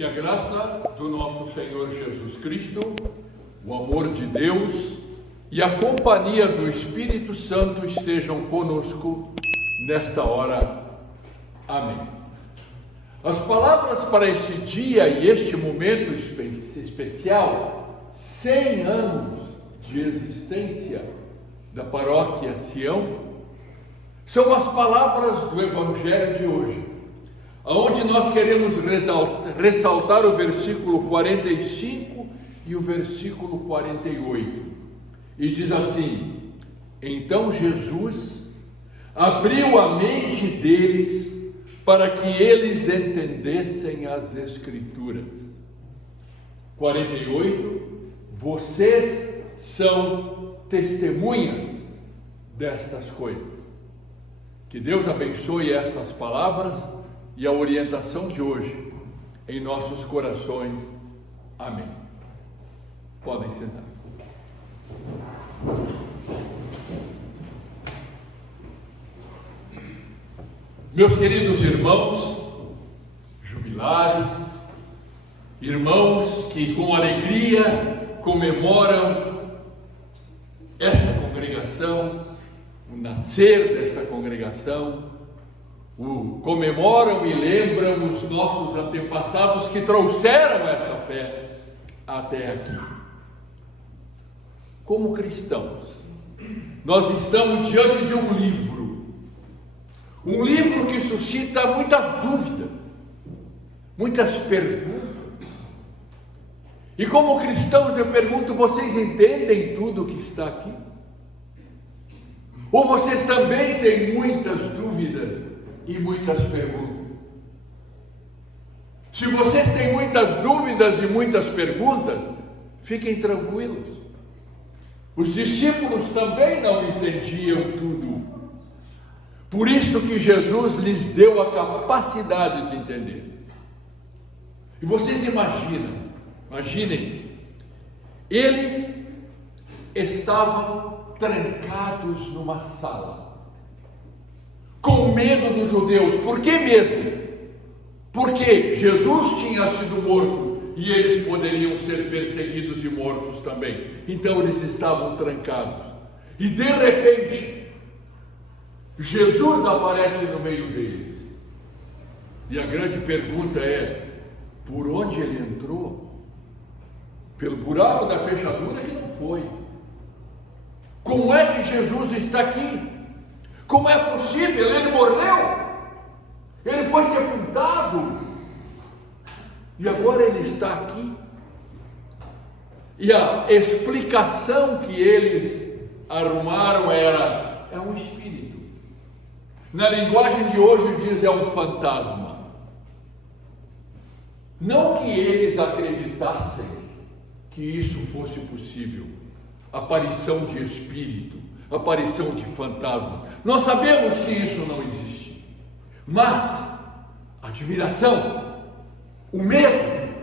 Que a graça do nosso Senhor Jesus Cristo, o amor de Deus e a companhia do Espírito Santo estejam conosco nesta hora. Amém. As palavras para este dia e este momento especial, 100 anos de existência da paróquia Sião, são as palavras do Evangelho de hoje, onde nós queremos ressaltar o versículo 45 e o versículo 48. E diz assim: então Jesus abriu a mente deles para que eles entendessem as Escrituras. 48. Vocês são testemunhas destas coisas. Que Deus abençoe essas palavras e a orientação de hoje em nossos corações. Amém. Podem sentar. Meus queridos irmãos, jubilares, irmãos que com alegria comemoram esta congregação, o nascer desta congregação, comemoram e lembram os nossos antepassados que trouxeram essa fé até aqui. Como cristãos, nós estamos diante de um livro que suscita muitas dúvidas, muitas perguntas. E como cristãos eu pergunto: vocês entendem tudo o que está aqui? Ou vocês também têm muitas dúvidas e muitas perguntas? Se vocês têm muitas dúvidas e muitas perguntas, fiquem tranquilos. Os discípulos também não entendiam tudo. Por isso que Jesus lhes deu a capacidade de entender. E vocês imaginem, eles estavam trancados numa sala, com medo dos judeus. Por que medo? Porque Jesus tinha sido morto e eles poderiam ser perseguidos e mortos também. Então eles estavam trancados. E de repente, Jesus aparece no meio deles. E a grande pergunta é: por onde ele entrou? Pelo buraco da fechadura que não foi. Como é que Jesus está aqui? Como é possível? Ele morreu, ele foi sepultado e agora ele está aqui. E a explicação que eles arrumaram era: é um espírito. Na linguagem de hoje diz: é um fantasma. Não que eles acreditassem que isso fosse possível, aparição de espírito, aparição de fantasma. Nós sabemos que isso não existe, mas a admiração, o medo,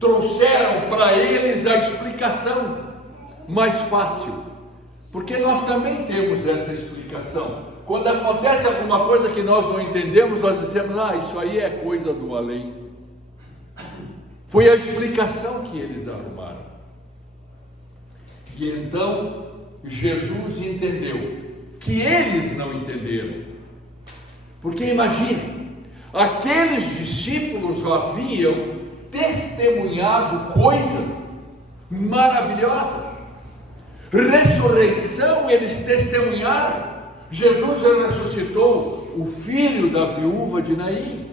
trouxeram para eles a explicação mais fácil, porque nós também temos essa explicação. Quando acontece alguma coisa que nós não entendemos, nós dizemos: isso aí é coisa do além. Foi a explicação que eles arrumaram. E então Jesus entendeu que eles não entenderam. Porque imagine, aqueles discípulos haviam testemunhado coisas maravilhosas. Ressurreição eles testemunharam. Jesus ressuscitou o filho da viúva de Naim.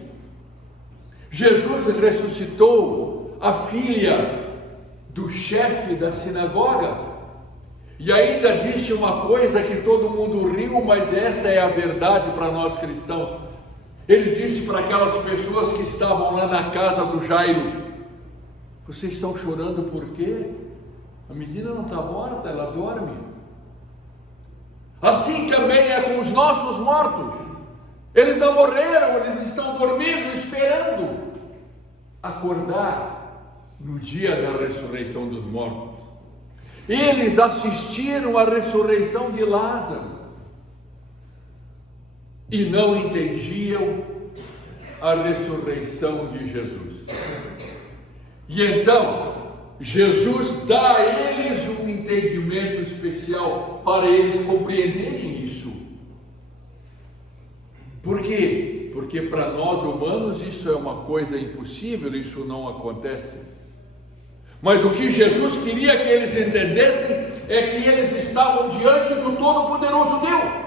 Jesus ressuscitou a filha do chefe da sinagoga. E ainda disse uma coisa que todo mundo riu, mas esta é a verdade para nós cristãos. Ele disse para aquelas pessoas que estavam lá na casa do Jairo: vocês estão chorando por quê? A menina não está morta, ela dorme. Assim também é com os nossos mortos. Eles não morreram, eles estão dormindo, esperando acordar no dia da ressurreição dos mortos. Eles assistiram à ressurreição de Lázaro e não entendiam a ressurreição de Jesus. E então, Jesus dá a eles um entendimento especial para eles compreenderem isso. Por quê? Porque para nós humanos isso é uma coisa impossível, isso não acontece. Mas o que Jesus queria que eles entendessem é que eles estavam diante do Todo-Poderoso Deus.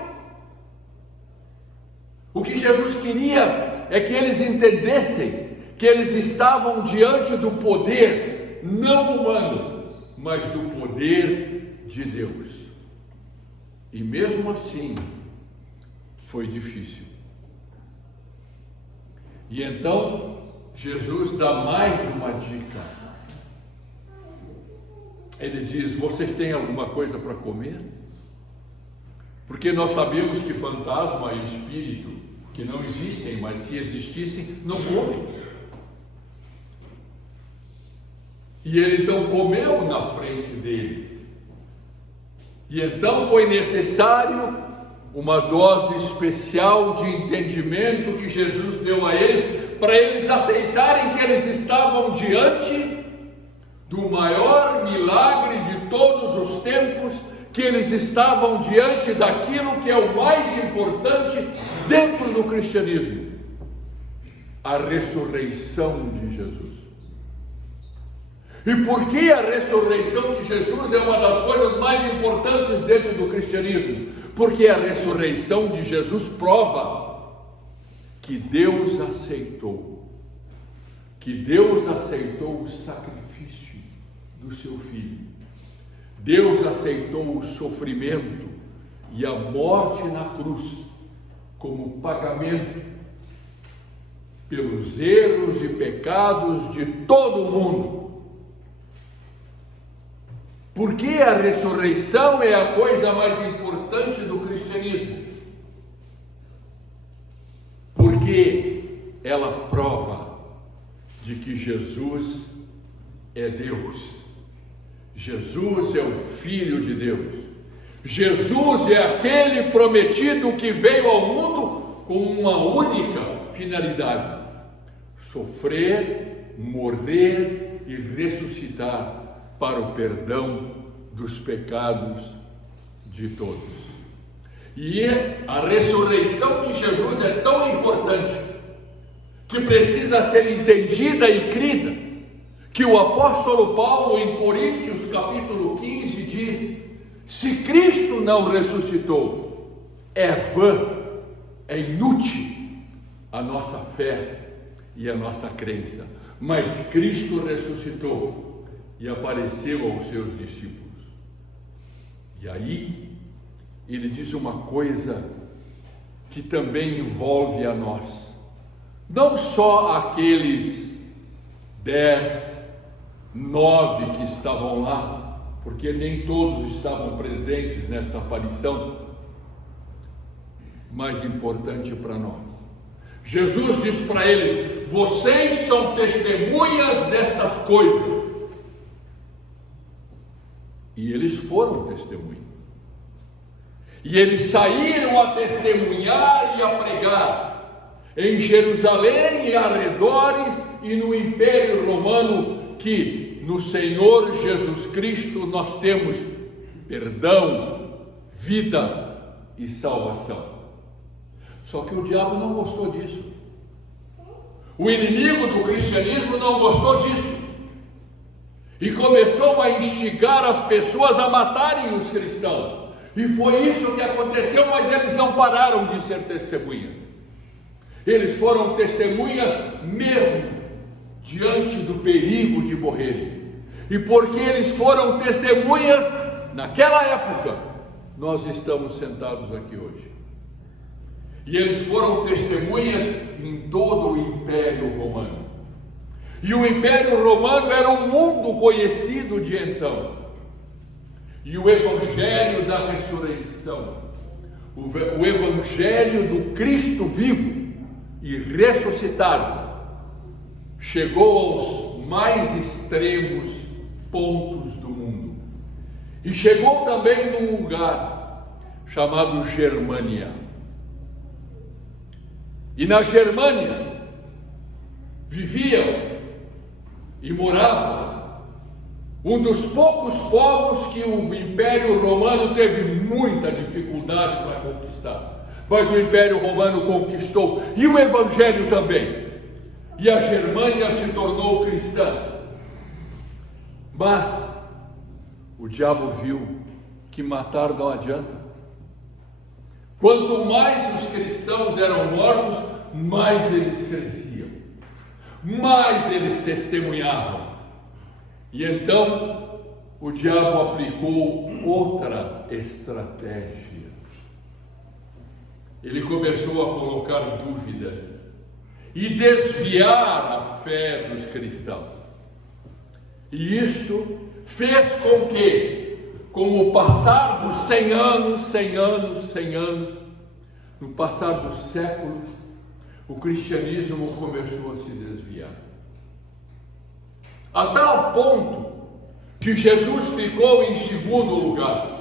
O que Jesus queria é que eles entendessem que eles estavam diante do poder não humano, mas do poder de Deus. E mesmo assim, foi difícil. E então, Jesus dá mais uma dica. Ele diz: vocês têm alguma coisa para comer? Porque nós sabemos que fantasma e espírito, que não existem, mas se existissem, não comem. E ele então comeu na frente deles. E então foi necessário uma dose especial de entendimento que Jesus deu a eles, para eles aceitarem que eles estavam diante do maior milagre de todos os tempos, que eles estavam diante daquilo que é o mais importante dentro do cristianismo: a ressurreição de Jesus. E por que a ressurreição de Jesus é uma das coisas mais importantes dentro do cristianismo? Porque a ressurreição de Jesus prova que Deus aceitou o sacrifício do seu Filho. Deus aceitou o sofrimento e a morte na cruz como pagamento pelos erros e pecados de todo o mundo. Porque a ressurreição é a coisa mais importante do cristianismo? Porque ela prova de que Jesus é Deus. Jesus é o Filho de Deus. Jesus é aquele prometido que veio ao mundo com uma única finalidade: sofrer, morrer e ressuscitar para o perdão dos pecados de todos. E a ressurreição de Jesus é tão importante que precisa ser entendida e crida, que o apóstolo Paulo, em Coríntios capítulo 15, diz: se Cristo não ressuscitou, é vã, é inútil a nossa fé e a nossa crença. Mas Cristo ressuscitou e apareceu aos seus discípulos. E aí ele diz uma coisa que também envolve a nós, não só aqueles 10, 9 que estavam lá, porque nem todos estavam presentes nesta aparição, mais importante para nós. Jesus diz para eles: vocês são testemunhas destas coisas. E eles foram testemunhas. E eles saíram a testemunhar e a pregar em Jerusalém e arredores e no Império Romano, que no Senhor Jesus Cristo nós temos perdão, vida e salvação. Só que o diabo não gostou disso. O inimigo do cristianismo não gostou disso. E começou a instigar as pessoas a matarem os cristãos. E foi isso que aconteceu, mas eles não pararam de ser testemunhas. Eles foram testemunhas mesmo diante do perigo de morrerem. E porque eles foram testemunhas naquela época, nós estamos sentados aqui hoje. E eles foram testemunhas em todo o Império Romano. E o Império Romano era um mundo conhecido de então. E o Evangelho da ressurreição, o Evangelho do Cristo vivo e ressuscitado, chegou aos mais extremos pontos do mundo. E chegou também num lugar chamado Germânia. E na Germânia viviam e moravam. Um dos poucos povos que o Império Romano teve muita dificuldade para conquistar, mas o Império Romano conquistou, e o Evangelho também, e a Germânia se tornou cristã. Mas o diabo viu que matar não adianta. Quanto mais os cristãos eram mortos, mais eles cresciam, mais eles testemunhavam. E então o diabo aplicou outra estratégia. Ele começou a colocar dúvidas e desviar a fé dos cristãos. E isto fez com que, com o passar dos 100 anos, no passar dos séculos, o cristianismo começou a se desviar. A tal ponto que Jesus ficou em segundo lugar.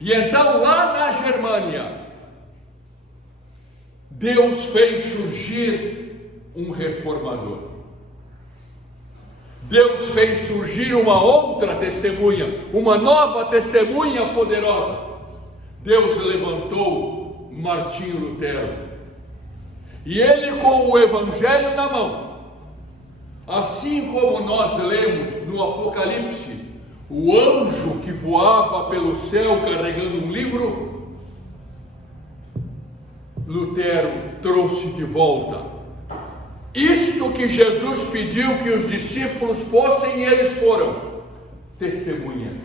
E então, lá na Germânia, Deus fez surgir um reformador. Deus fez surgir uma outra testemunha, uma nova testemunha poderosa. Deus levantou Martinho Lutero. E ele, com o Evangelho na mão, assim como nós lemos no Apocalipse, o anjo que voava pelo céu carregando um livro, Lutero trouxe de volta isto que Jesus pediu que os discípulos fossem, e eles foram testemunhas.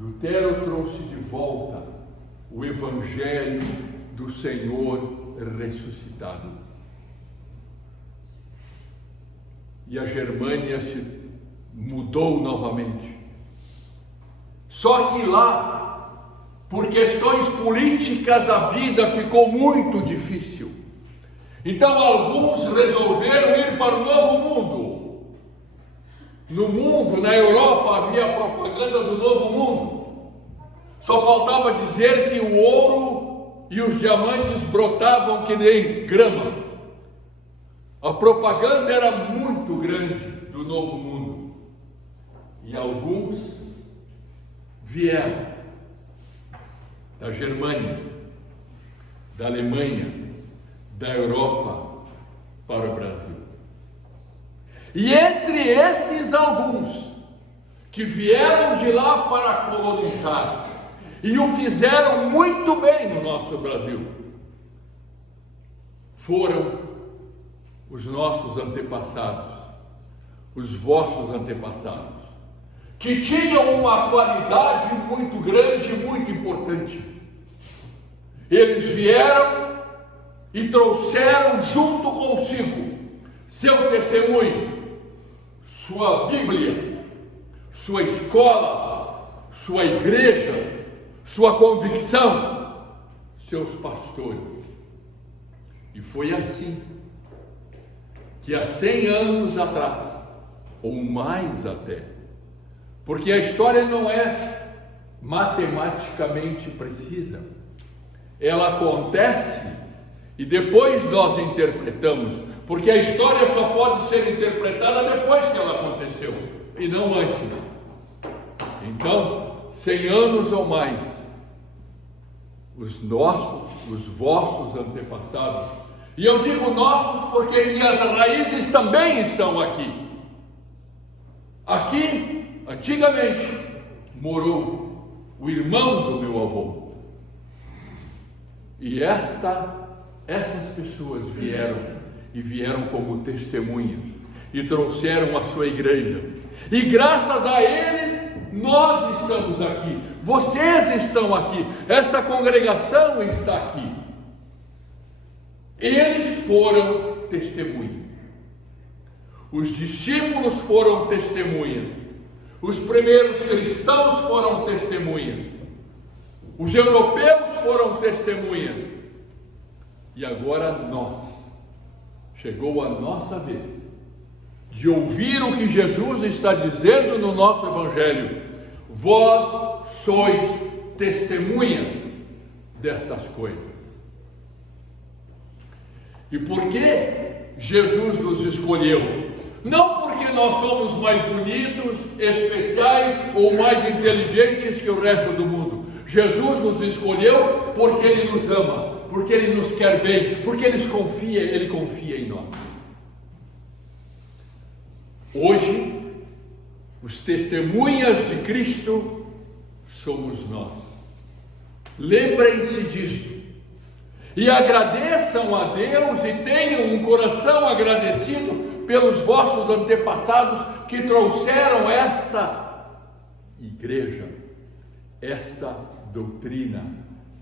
Lutero trouxe de volta o Evangelho do Senhor ressuscitado. E a Germânia se mudou novamente. Só que lá, por questões políticas, a vida ficou muito difícil. Então alguns resolveram ir para o Novo Mundo. No mundo, na Europa, havia a propaganda do Novo Mundo. Só faltava dizer que o ouro e os diamantes brotavam que nem grama. A propaganda era muito grande do Novo Mundo. E alguns vieram da Germânia, da Alemanha, da Europa para o Brasil. E entre esses alguns que vieram de lá para colonizar e o fizeram muito bem no nosso Brasil, foram os nossos antepassados, os vossos antepassados, que tinham uma qualidade muito grande e muito importante. Eles vieram e trouxeram junto consigo seu testemunho, sua Bíblia, sua escola, sua igreja, sua convicção, seus pastores. E foi assim que há 100 anos atrás, ou mais até, porque a história não é matematicamente precisa, ela acontece e depois nós interpretamos, porque a história só pode ser interpretada depois que ela aconteceu, e não antes. Então, 100 anos ou mais, os vossos antepassados, e eu digo nossos porque minhas raízes também estão aqui. Aqui, antigamente, morou o irmão do meu avô. E essas pessoas vieram como testemunhas e trouxeram a sua igreja. E graças a eles, nós estamos aqui. Vocês estão aqui. Esta congregação está aqui. Eles foram testemunhas. Os discípulos foram testemunhas. Os primeiros cristãos foram testemunhas. Os europeus foram testemunhas. E agora chegou a nossa vez de ouvir o que Jesus está dizendo no nosso Evangelho. Vós sois testemunhas destas coisas. E por que Jesus nos escolheu? Não porque nós somos mais bonitos, especiais ou mais inteligentes que o resto do mundo. Jesus nos escolheu porque Ele nos ama, porque Ele nos quer bem, porque Ele confia em nós. Hoje, os testemunhas de Cristo somos nós. Lembrem-se disto. E agradeçam a Deus e tenham um coração agradecido pelos vossos antepassados que trouxeram esta igreja, esta doutrina,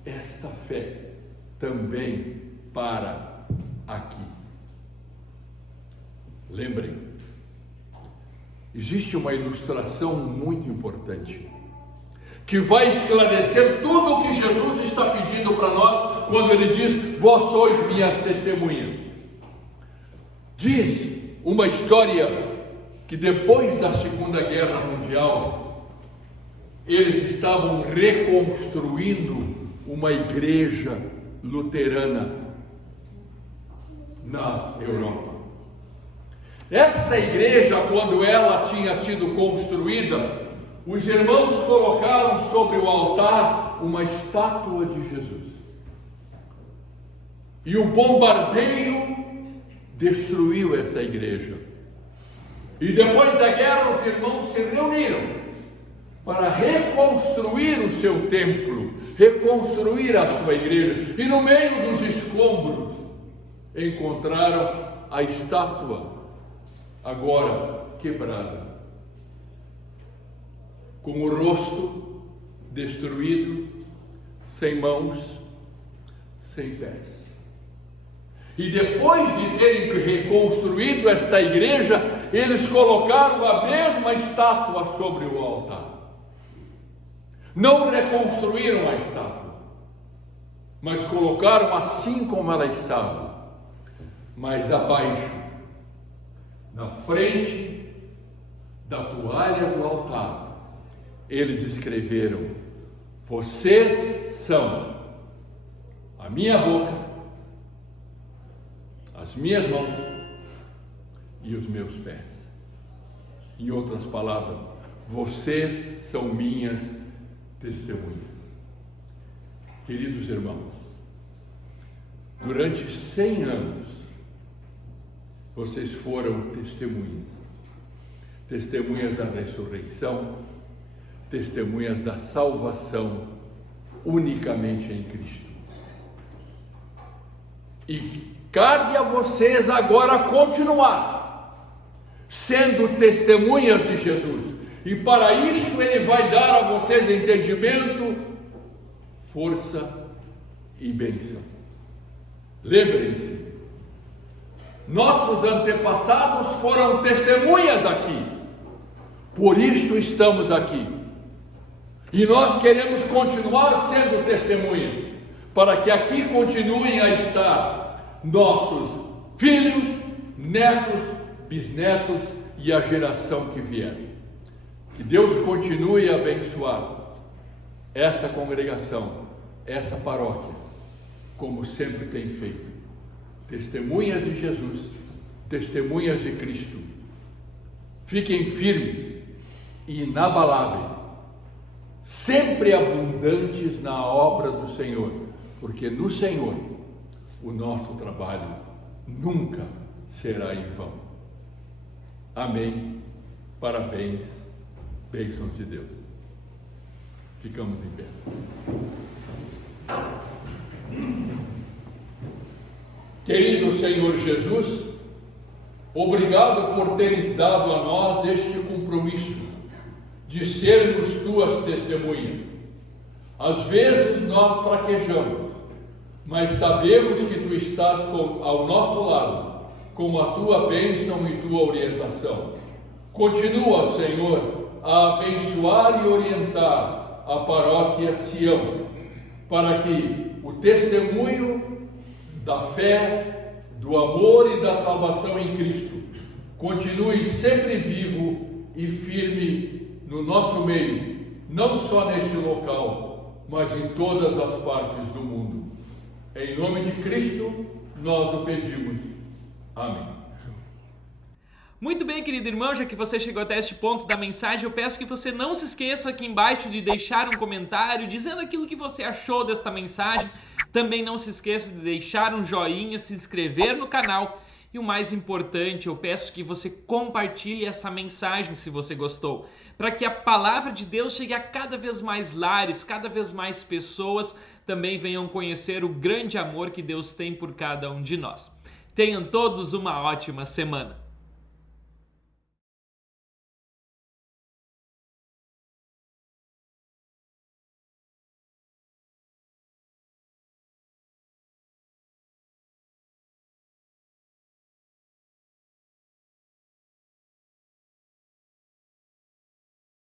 esta fé também para aqui. Lembrem, existe uma ilustração muito importante que vai esclarecer tudo o que Jesus está pedindo para nós quando Ele diz: vós sois minhas testemunhas. Diz uma história que depois da Segunda Guerra Mundial, eles estavam reconstruindo uma igreja luterana na Europa. Esta igreja, quando ela tinha sido construída, os irmãos colocaram sobre o altar uma estátua de Jesus. E o bombardeio destruiu essa igreja. E depois da guerra, os irmãos se reuniram para reconstruir o seu templo, reconstruir a sua igreja. E no meio dos escombros encontraram a estátua, agora quebrada, com o rosto destruído, sem mãos, sem pés. E depois de terem reconstruído esta igreja, eles colocaram a mesma estátua sobre o altar. Não reconstruíram a estátua, mas colocaram assim como ela estava, mas abaixo, na frente da toalha do altar, eles escreveram: vocês são a minha boca, as minhas mãos e os meus pés. Em outras palavras, vocês são minhas testemunhas. Queridos irmãos, durante 100 anos, vocês foram testemunhas. Testemunhas da ressurreição, testemunhas da salvação unicamente em Cristo. E cabe a vocês agora continuar sendo testemunhas de Jesus. E para isso Ele vai dar a vocês entendimento, força e bênção. Lembrem-se, nossos antepassados foram testemunhas aqui. Por isso estamos aqui. E nós queremos continuar sendo testemunhas, para que aqui continuem a estar nossos filhos, netos, bisnetos e a geração que vier. Que Deus continue a abençoar essa congregação, essa paróquia, como sempre tem feito. Testemunhas de Jesus, testemunhas de Cristo. Fiquem firmes e inabaláveis, sempre abundantes na obra do Senhor, porque no Senhor o nosso trabalho nunca será em vão. Amém. Parabéns. Bênçãos de Deus. Ficamos em pé. Querido Senhor Jesus, obrigado por teres dado a nós este compromisso de sermos tuas testemunhas. Às vezes nós fraquejamos, mas sabemos que tu estás ao nosso lado, com a tua bênção e tua orientação. Continua, Senhor, a abençoar e orientar a paróquia Sião, para que o testemunho da fé, do amor e da salvação em Cristo continue sempre vivo e firme no nosso meio, não só neste local, mas em todas as partes do mundo. Em nome de Cristo, nós o pedimos. Amém. Muito bem, querido irmão, já que você chegou até este ponto da mensagem, eu peço que você não se esqueça aqui embaixo de deixar um comentário dizendo aquilo que você achou desta mensagem. Também não se esqueça de deixar um joinha, se inscrever no canal e o mais importante, eu peço que você compartilhe essa mensagem se você gostou, para que a palavra de Deus chegue a cada vez mais lares, cada vez mais pessoas também venham conhecer o grande amor que Deus tem por cada um de nós. Tenham todos uma ótima semana.